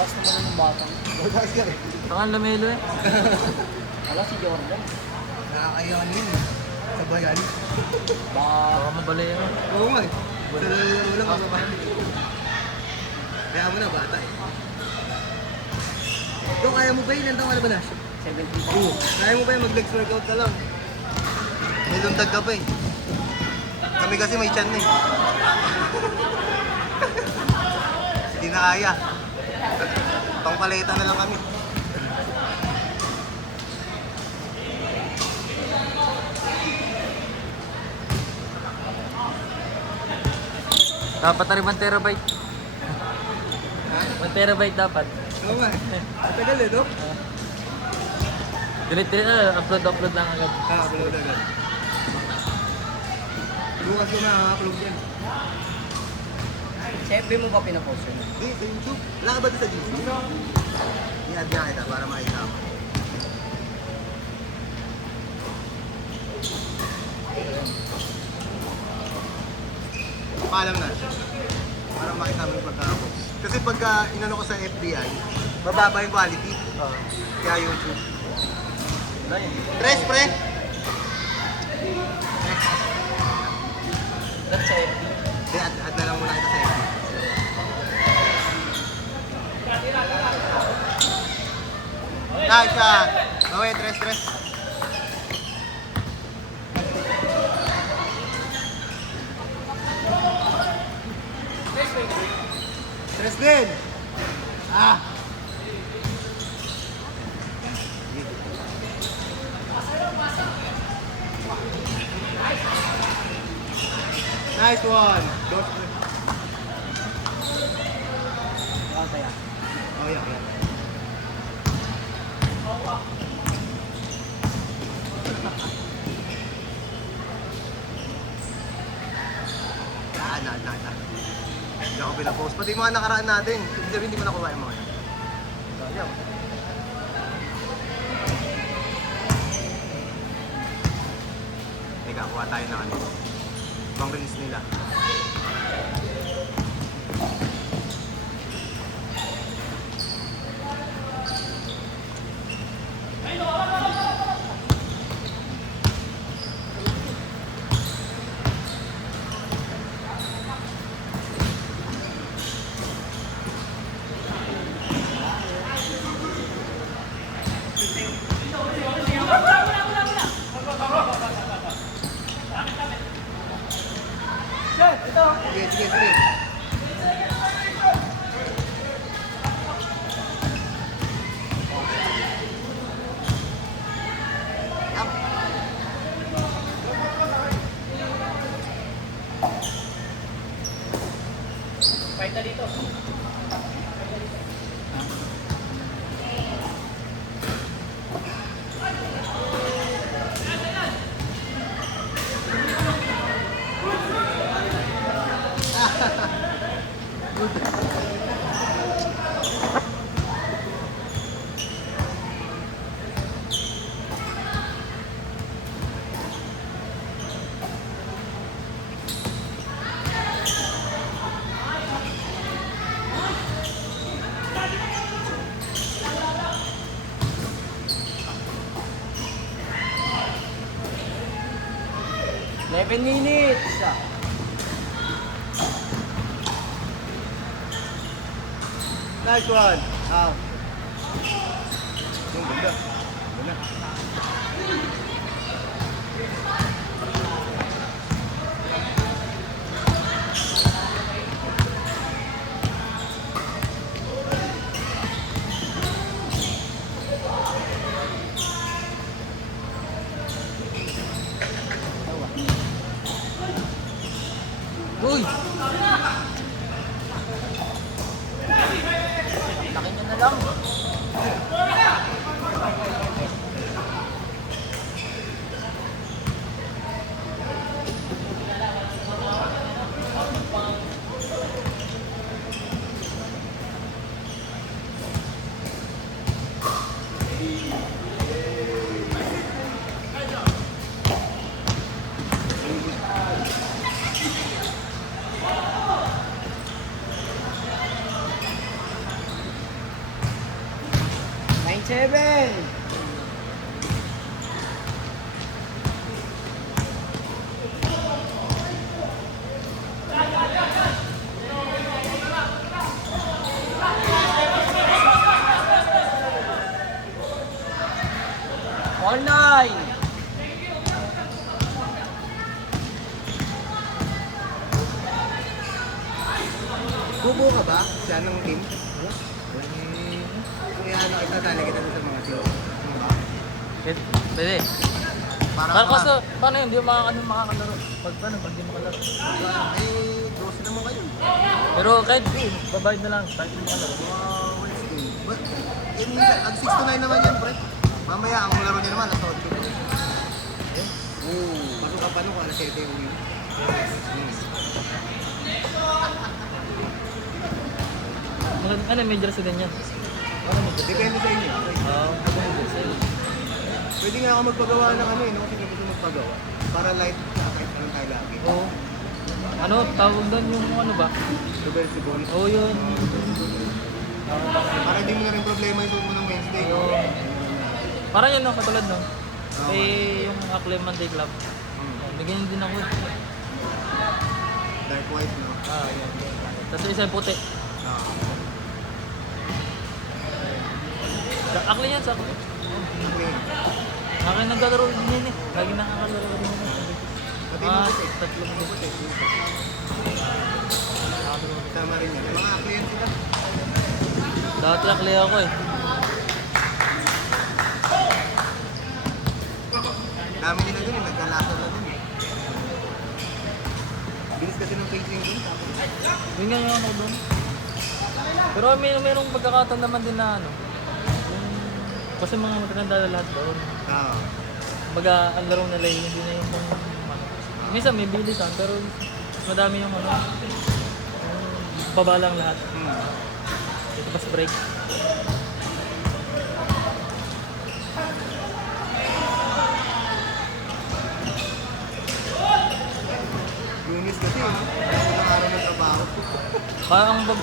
Lakas naman ng batang. Lakas ka eh. Saka ang lamelo eh. Wala si Jordan. Nakakayawan yun. Sa bayan. Baka mabali yun. Oo nga eh. Wala lang ako sa bayan. Kaya mo na bata eh. Bro, kaya mo ba yun? Ilan taon ka na ba na? 72. Kaya mo ba yung mag-legs workout ka lang? May lundag ka pa eh. Kami kasi may tiyan na eh. Hindi na kaya. Pangpaleta na lang kami. Dapat na rin 1 terabyte. 1 terabyte dapat. Oo nga eh. Matagal eh, no? Delete upload lang agad. Upload agad. Bukas ko na upload yan. Sa FB mo ba pinapost yun? Eh, sa YouTube. Wala ka ba doon sa YouTube? I-add nga kita para makita mo. Paalam na. Para makita mo yung pagka-post. Kasi pagka inano ko sa FBI, bababa yung quality. Kaya YouTube. Tres, pre! That's sa FB. Hindi, add na lang muna kita sa FB. Nice shot! Okay, tres. Tres din! Ah! Nice one! Dos. Okay ah. Oh, yeah. Na. Hindi ako pinapost. Pati yung mga nakaraan natin. Ibig sabihin, hindi mo nakuha yung mga yan. Sayang. Teka, kuha tayo ng ano. Pang release nila. Sige. Fight na dito. Minutes. Nice one! Ah. Yung ganda. Uy! Laki nyo na lang. 7. All 9. Bubuo ka ba? Siya ng team? Kaya ano, itatali kita dun sa mga team. Ano ba? Pwede. Para Parang kaso, paano yun? Hindi mo makakalaro. Pag di makalaro. Eh, gross naman kayo. Pero kahit babayad na lang. Kahit di makalaro. Wow, Wednesday. But, ang 6 to 9 naman yan, pre. Mamaya, ang laro niya naman, alas 8. Pasok ka pa nung alas 7 yung win. Ano, may jersey din yan. Ano may jersey? Depende sa inyo. Oo, ano may jersey? Pwede nga ako magpagawa ng ano eh, no? Kasi gusto magpagawa. Para light, kahit anong tayo lagi. Oo. Ano, tawag doon yung ano ba? Reversible. Oo, yun. Para hindi mo na rin problema yung sumo ng Wednesday. Oo. Parang yun, no? Katulad, no? Eh, yung Monday Club. May ganyan din ako. Dark white, no? Yan. Tapos isa yung puti. Akli yan sa ako. Okay. Akin naglalaro din yan eh. Lagi nakakalaro din yan. Pati yung puti. Tatlong puti. Tama rin yan. Mga client sila. Dati akli ako eh. Dami nila dun eh, nagkalasan na dun eh. Bilis kasi ng pacing dun. Yun nga yung ano doon. Pero mayroong pagkakataon naman din na ano. Kasi mga magaganda lahat doon. Oo. Baga, ang laro nila yun, hindi na yung ano. Minsan may bilisan, pero mas madami yung ano. Yung babalang lahat. Ito pas break. Lunis kasi eh. Ilang araw ng trabaho.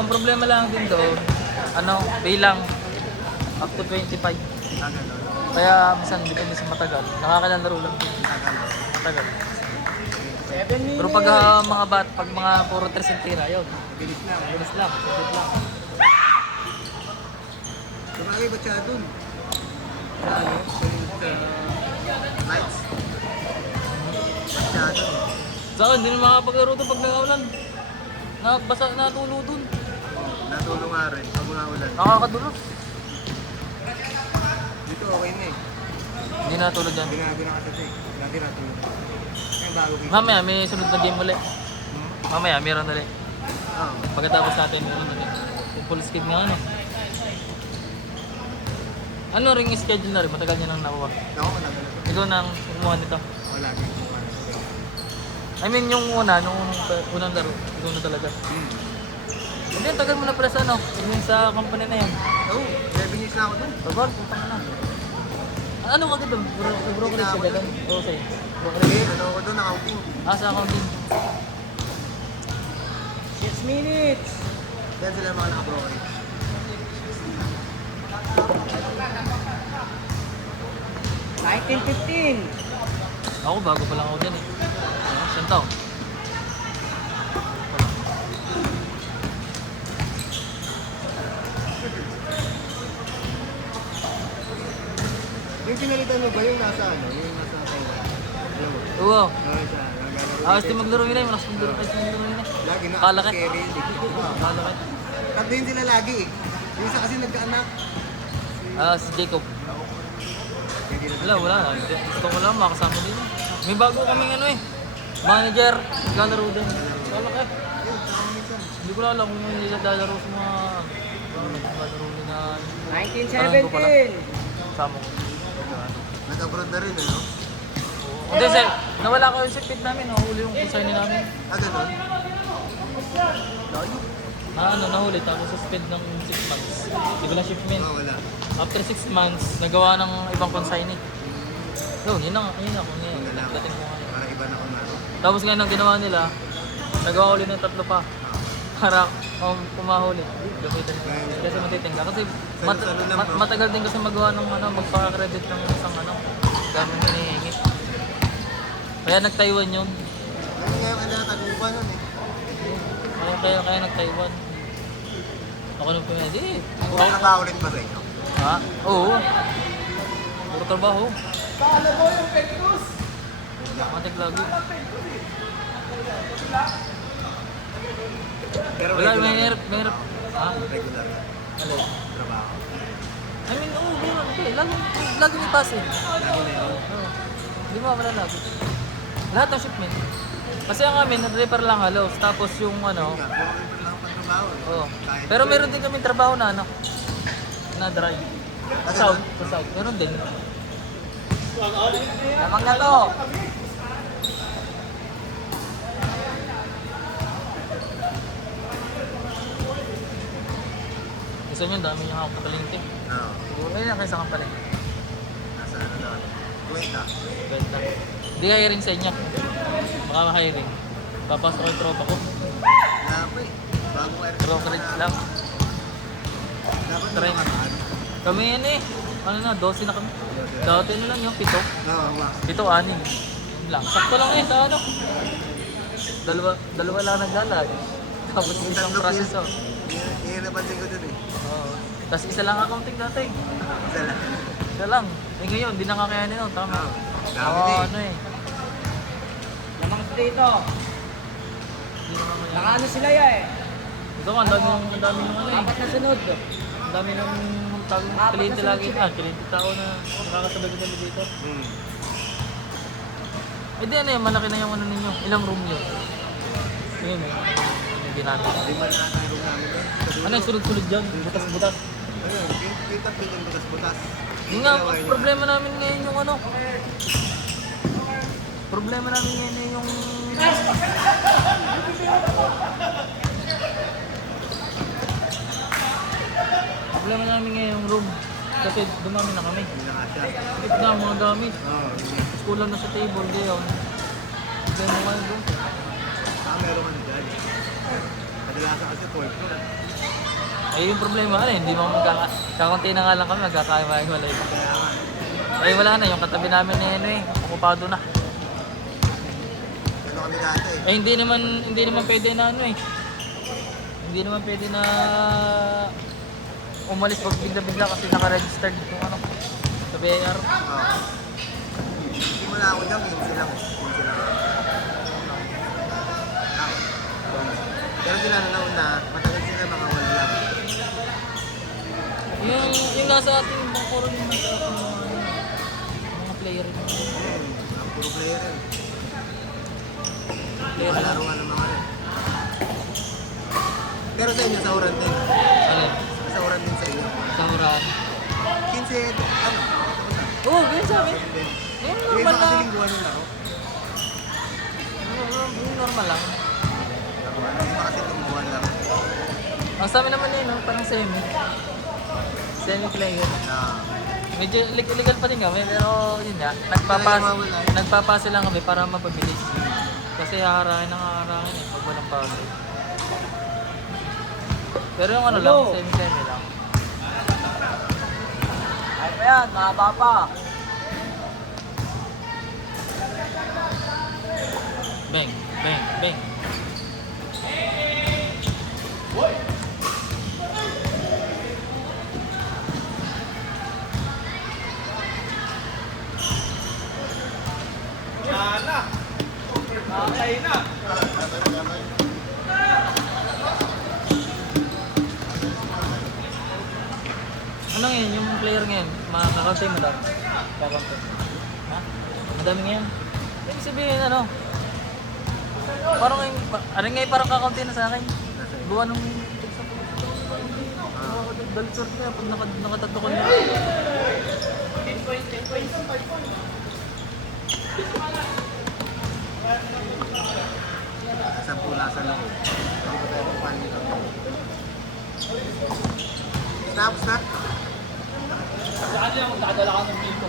Ang problema lang din doon, ano, bilang up to 25. Gano'n. Kaya minsan depende sa matagal. Nakakalalaro lang din. Matagal. 7 minutes. Pero pag pag mga puro 3 sentira, yun. Bilis lang. Bilis lang, saglit lang. Sabagay ba siya dun? Sa ano? Sa lights? Siya dun. Sa akin, hindi na makapaglaro doon pag nag-aulan. Basa natulo doon. Natulong nga rin pag ulan. Nakakadulos. Dito okay na eh. Hindi natulog dyan. Binago na kasi ito eh. Dati natulong. Ngayon bago kita. Mamaya, may sunod na game ulit. Mamaya, meron ulit. Oo. Pagkatapos natin, meron ulit. Yung full skid nga ano. Ano ring schedule na rin? Matagal niya nang nakuha. Ako matagal na ito. Ikaw nang kumuha nito. Wala din. I mean, yung nung unang laro. Ikaw na talaga. Hindi, ang tagal mo na pala sa ano. Yung sa company na yan. Oo. 11 years na ako dun. Babar, puta ka na. Ano ka doon? Brokerage ka doon? Oo, sa'yo. Hindi, Brokerage. ano ako dun, accounting. Sa accounting. 6 minutes. Yan sila mga naka-brokerage. 19:15. Ako, bago pa lang ako dyan eh. Saan tao? Yung pinalitan mo ba yung nasa ano? Yung nasa Taiwan? Alam mo? Oo. Oo, siya. Naglalaro. Gusto maglaro yun eh. Malakas maglaro yun eh. Lagi na Kalaki. carry. Kalaki. Tatlo yun sila lagi eh. Yung isa kasi nagkaanak. Si Jacob. Hindi na. Wala. Gusto ko lang makasama din. May bago kaming ano eh. Manager. Naglalaro din. Kalaki. Yun, tama minsan. Hindi ko lang alam kung hindi naglalaro sa mga... Naglalaro din na... 19:17. Kasama ko. Nag-abroad na rin, ano? Hindi, sir. Nawala ko yung shipment namin. Nahuli yung consignee namin. Ah, ganun? Nahuli. Tapos suspend ng 6 months. Hindi ko na shipment. Oo, wala. After 6 months, nagawa ng ibang consignee. So, yun na kung ngayon. Yun na lang. Dating ko ngayon. Para iba na kung ano. Tapos ngayon ang ginawa nila, nagawa ulit ng 3 pa. Para pumahuli. Gamitan mo. Kasi matitingga. Kasi Salo-salo lang, bro. matagal din kasi magawa ng magpa-credit ng isang gamit na hinihingi. Kaya nag-Taiwan yun. Ano nga yung kailangan tagupa nun eh. Kaya nag-Taiwan. Ako nung pumedi. Puro trabaho rin ba sa inyo? Ha? Oo. Puro trabaho. Paano mo yung Pectus? Matik lagi. Pero Wala, regular. mahirap. Ha? Regular. Ano? Trabaho. I mean, oo, meron. Lagi may pass eh. Oo. Hindi mo wala lagi. Lahat ng shipment. Kasi ang amin, repair lang halos. Tapos yung Yun nga, puro regular lang pang trabaho eh. Oo. Kahit- Pero meron din kami trabaho na na dry. Ah, Sa ganun? south. Meron din. Lamang na to. Gusto nyo, dami nyo ako kapalingki. Oo. Siguro ngayon kaysa kapalingki. Nasa ano na. Kwenta. Benta. Hindi hiring sa inyo. Baka ma-hiring. Papasok yung tropa ko. Wala pa eh. Bagong air. Brokerage lang. Dapat Try. naman ano. Kami yan eh. Ano na, 12 na kami. Dati na lang yung 7. Oo, ma. 7, 6. Yun lang. Sakto lang eh sa ano. Dalawa lang naglalag. Tapos isang Tatlo processor. Yun yung napansin ko dun eh. Oo. Tapos isa lang accounting dati. Isa lang. Isa lang. Eh ngayon, hindi na kakayanin nun. Tama. Oo. Dami Oo, na eh. ano eh. Lamang dito. Hindi na kakayanin. Nakaano sila ya eh. Ito nga, ang dami ng ano eh. Apat na sunod. Ang dami ng tawag Apat kliyente na lagi. sunod. Kliyente tao na nakakasabay ko dali dito. Hmm. Eh di ano yun, malaki na yung ano ninyo. Ilang room yun? Yun eh. Yung ginagawa. Lima na tayo room namin eh. Sa dulo. Ano yung sunod-sunod dyan? Butas-butas. Ayun, kita piling butas-butas. Yun nga, ang problema namin ngayon yung ano. Problema namin ngayon eh yung... Problema namin ngayon yung room. Kasi dumami na kami. Hindi na kasya. Sakit na mga gamit. Oo. Tapos kulang na sa table, di yun. Hindi mo kayo doon. Meron ka na dyan. Kadalasan kasi 12 ko. Eh yung problema ano, hindi mo kakunti na nga lang kami, magkakaiwalay. Kaya nga. Eh wala na, yung katabi namin ni ano eh, okupado na. Ano kami dati eh. Eh hindi naman pwede na ano eh. Hindi naman pwede na umalis pag bigla-bigla kasi naka-registered yung ano sa BIR. Oo. Simula ako dyan, 15 lang. 15 lang. Ako. Pero sila na nauna, matagal sila mga 1 lang. Yung nasa ating ibang puro yung mga player. Ang puro player eh. Player Malaro nga ng mga eh. Pero sa inyo, sauran din. Ano? Sauran din sa inyo. Sa Huran. 15, ano? Oo, ganyan sa amin. Din. Yung Yung normal iba kasi lang. lingguan yung laro. Yung normal lang. Yung iba kasi lingguan lang. Ang sa amin naman yun, no? Parang semi. Semi-player. Na, Medyo illegal pa din kami, pero yun nga, nagpapase lang kami para mapabilis. Kasi haharangin eh, pag walang pase. Pero yung ano lang, Hello. semi-semi lang. Ay pa yan, mahaba pa. Bang, bang, bang. Nakakay na. Ano ngayon, yung player ngayon, makakantay mo daw? Kakantay. Ha? Madami ngayon. Ibig sabihin, ano? Parang ngayon, ano ngayon, parang kakantay na sa akin. Gawa nung... Dalsort ko pag nakatatlo ko na. 10 points, 10 points. sa pulasan ako. Ang patay ko paano ito. Snaps na? Saan lang, nakadala ka ng bill ko.